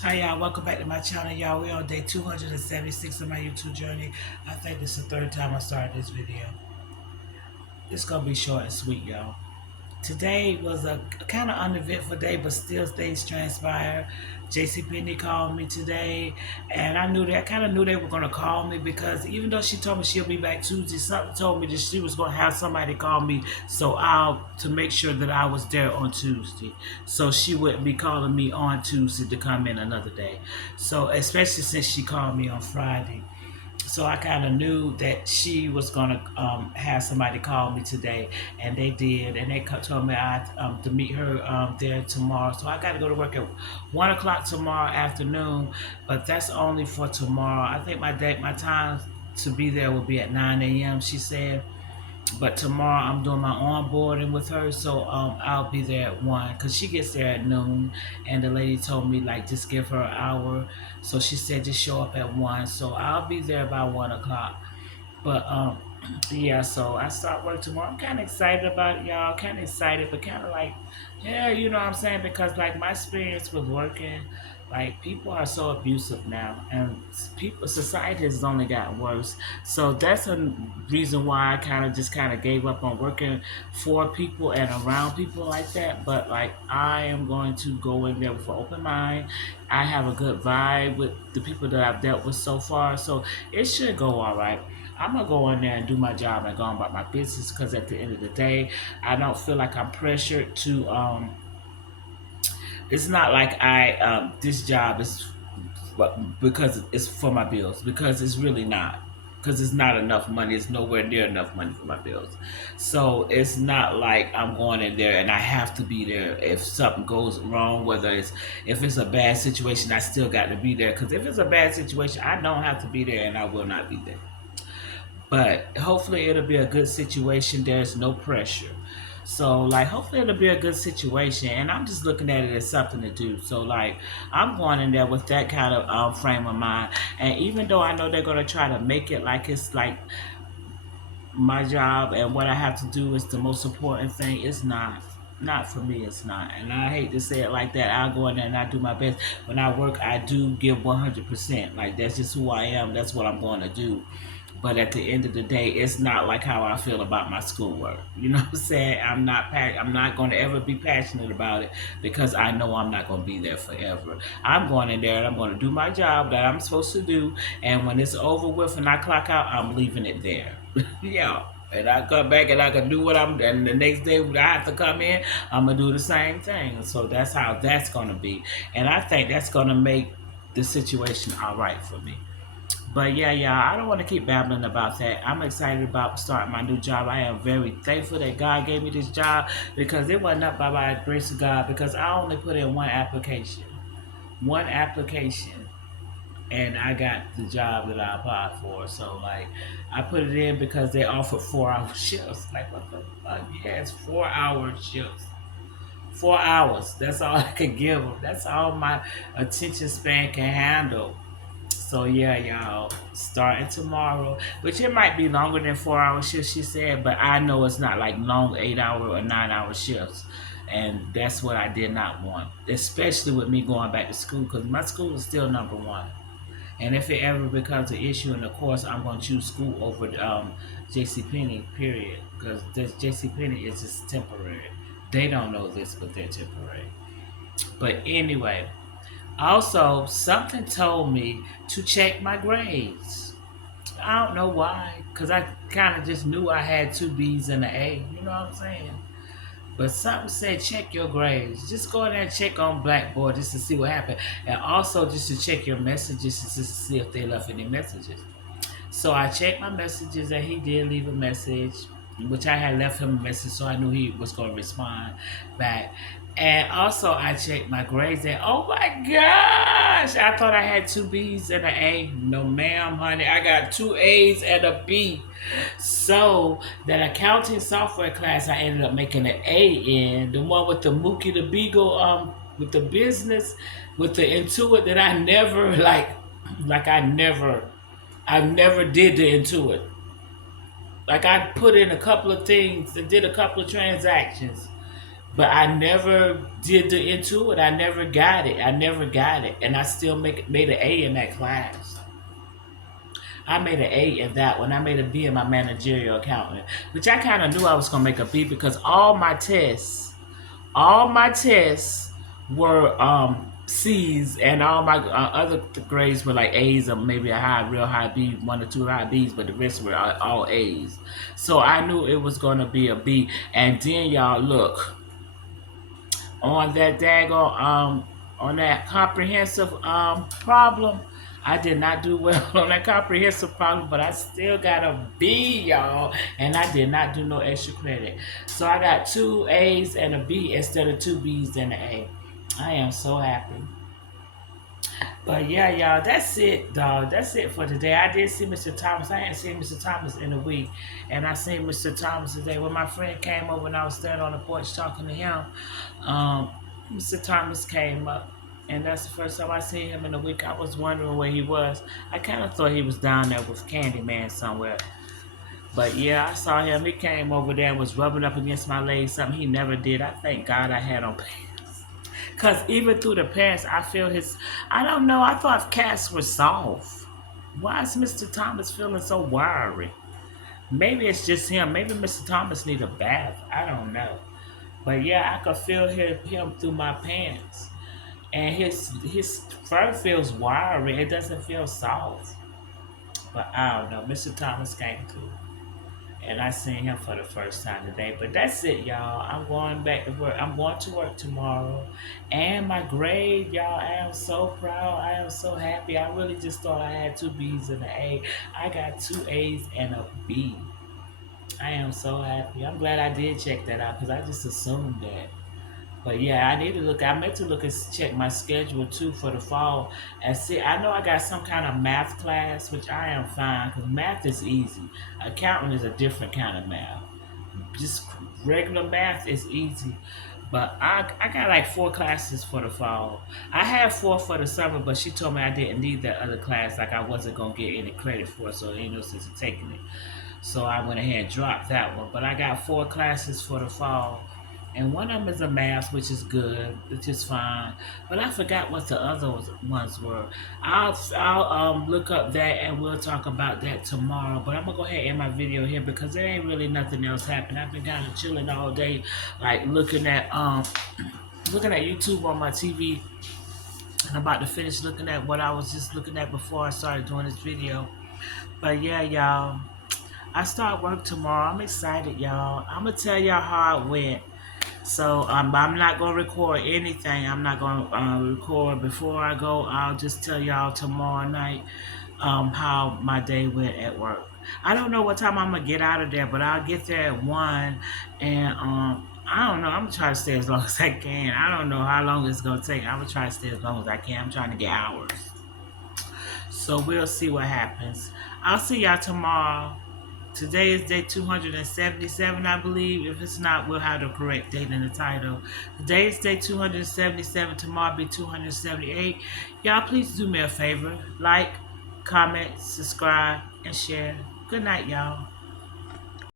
Hi y'all, welcome back to my channel, y'all. We're on day 276 of my YouTube journey. I think this is the third time I started this video. It's gonna be short and sweet, y'all. Today was a kind of uneventful day, but still things transpired. JCPenney called me today, and I kind of knew they were gonna call me because even though she told me she'll be back Tuesday, something told me that she was gonna have somebody call me, so I'll to make sure that I was there on Tuesday, so she wouldn't be calling me on Tuesday to come in another day. So especially since she called me on Friday. So I kind of knew that she was gonna have somebody call me today, and they did, and they told me I to meet her there tomorrow. So I got to go to work at 1 o'clock tomorrow afternoon, but that's only for tomorrow. I think my time to be there will be at 9 a.m. She said, but tomorrow I'm doing my onboarding with her, so I'll be there at 1 because she gets there at noon, and the lady told me like just give her an hour, so she said just show up at 1, so I'll be there by 1 o'clock. But yeah, so I start work tomorrow. I'm kind of excited about it, y'all. Kind of excited, but kind of like, yeah, you know what I'm saying? Because like my experience with working, like people are so abusive now, and society has only gotten worse. So that's a reason why I kind of gave up on working for people and around people like that. But like I am going to go in there with an open mind. I have a good vibe with the people that I've dealt with so far, so it should go all right. I'm gonna go in there and do my job and go on about my business because at the end of the day, I don't feel like I'm pressured to. It's not like this job is because it's for my bills, because it's really not, because it's not enough money. It's nowhere near enough money for my bills. So it's not like I'm going in there and I have to be there if something goes wrong. Whether it's if it's a bad situation, I still got to be there, because if it's a bad situation, I don't have to be there and I will not be there. But hopefully it'll be a good situation. There's no pressure. So like hopefully it'll be a good situation, and I'm just looking at it as something to do. So like I'm going in there with that kind of frame of mind, and even though I know they're gonna try to make it like it's like my job and what I have to do is the most important thing, it's not. Not for me, it's not. And I hate to say it like that. I'll go in there and I do my best. When I work, I do give 100%. Like, that's just who I am. That's what I'm going to do. But at the end of the day, it's not like how I feel about my schoolwork. You know what I'm saying? I'm not going to ever be passionate about it because I know I'm not going to be there forever. I'm going in there and I'm going to do my job that I'm supposed to do. And when it's over with and I clock out, I'm leaving it there. Yeah. And I come back and I can do and the next day when I have to come in, I'm going to do the same thing. So that's how that's going to be. And I think that's going to make the situation all right for me. But yeah, I don't want to keep babbling about that. I'm excited about starting my new job. I am very thankful that God gave me this job, because it wasn't up by my grace of God, because I only put in one application, and I got the job that I applied for. So like, I put it in because they offered 4 hour shifts. Like what the fuck? Yes, 4 hour shifts. 4 hours. That's all I could give them. That's all my attention span can handle. So yeah, y'all, starting tomorrow, which it might be longer than 4 hour shifts, she said, but I know it's not like long 8 hour or 9 hour shifts. And that's what I did not want, especially with me going back to school, because my school is still number one. And if it ever becomes an issue in the course, I'm going to choose school over JCPenney, period, because this JCPenney is just temporary. They don't know this, but they're temporary. But anyway, also, something told me to check my grades. I don't know why, because I kind of just knew I had two B's and an A. You know what I'm saying? But something said check your grades. Just go in there and check on Blackboard just to see what happened. And also just to check your messages just to see if they left any messages. So I checked my messages and he did leave a message, which I had left him a message, so I knew he was going to respond back. And also I checked my grades and oh my gosh, I thought I had two B's and an A. No ma'am, honey, I got two A's and a B. So that accounting software class I ended up making an A in, the one with the Mookie the Beagle, with the business, with the Intuit that I never like I never did the Intuit. Like I put in a couple of things and did a couple of transactions, but I never did the Intuit. I never got it. I never got it, and I still made an A in that class. I made an A in that one. I made a B in my managerial accounting, which I kind of knew I was gonna make a B because all my tests were C's, and all my other grades were like A's or maybe a high, real high B, one or two high B's, but the rest were all A's. So I knew it was gonna be a B. And then y'all look on that daggone on that comprehensive problem. I did not do well on that comprehensive problem, but I still got a B, y'all, and I did not do no extra credit. So I got two A's and a B instead of two B's and an A. I am so happy. But yeah, y'all, that's it, dog. That's it for today. I did see Mr. Thomas. I hadn't seen Mr. Thomas in a week, and I seen Mr. Thomas today. When my friend came over and I was standing on the porch talking to him, um, Mr. Thomas came up, and that's the first time I seen him in a week. I was wondering where he was. I kind of thought he was down there with Candyman somewhere. But yeah, I saw him. He came over there and was rubbing up against my leg, something he never did. I thank God I had on pants. Because even through the pants, I feel his. I don't know. I thought cats were soft. Why is Mr. Thomas feeling so wiry? Maybe it's just him. Maybe Mr. Thomas need a bath. I don't know. But yeah, I could feel him through my pants. And his fur feels wiry. It doesn't feel soft. But I don't know. Mr. Thomas came through. And I seen him for the first time today. But that's it, y'all. I'm going back to work. I'm going to work tomorrow. And my grade, y'all, I am so proud. I am so happy. I really just thought I had two B's and an A. I got two A's and a B. I am so happy. I'm glad I did check that out because I just assumed that. But yeah, I need to look. I meant to look and check my schedule too for the fall and see. I know I got some kind of math class, which I am fine because math is easy. Accounting is a different kind of math. Just regular math is easy. But I got like four classes for the fall. I had four for the summer, but she told me I didn't need that other class. Like I wasn't gonna get any credit for it, so ain't no sense in taking it. So I went ahead and dropped that one. But I got four classes for the fall. And one of them is a math, which is good, which is fine. But I forgot what the other ones were. I'll look up that and we'll talk about that tomorrow. But I'm gonna go ahead and end my video here because there ain't really nothing else happening. I've been kind of chilling all day, like looking at YouTube on my TV. And I'm about to finish looking at what I was just looking at before I started doing this video. But yeah, y'all. I start work tomorrow. I'm excited, y'all. I'm gonna tell y'all how it went. So I'm not gonna record anything. I'm not gonna record before I go. I'll just tell y'all tomorrow night how my day went at work. I don't know what time I'm gonna get out of there, but I'll get there at 1, and I don't know. I'm gonna try to stay as long as I can. I don't know how long it's gonna take. I'm gonna try to stay as long as I can. I'm trying to get hours. So we'll see what happens. I'll see y'all tomorrow. Today is day 277, I believe. If it's not, we'll have the correct date in the title. Today is day 277. Tomorrow will be 278. Y'all, please do me a favor. Like, comment, subscribe, and share. Good night, y'all.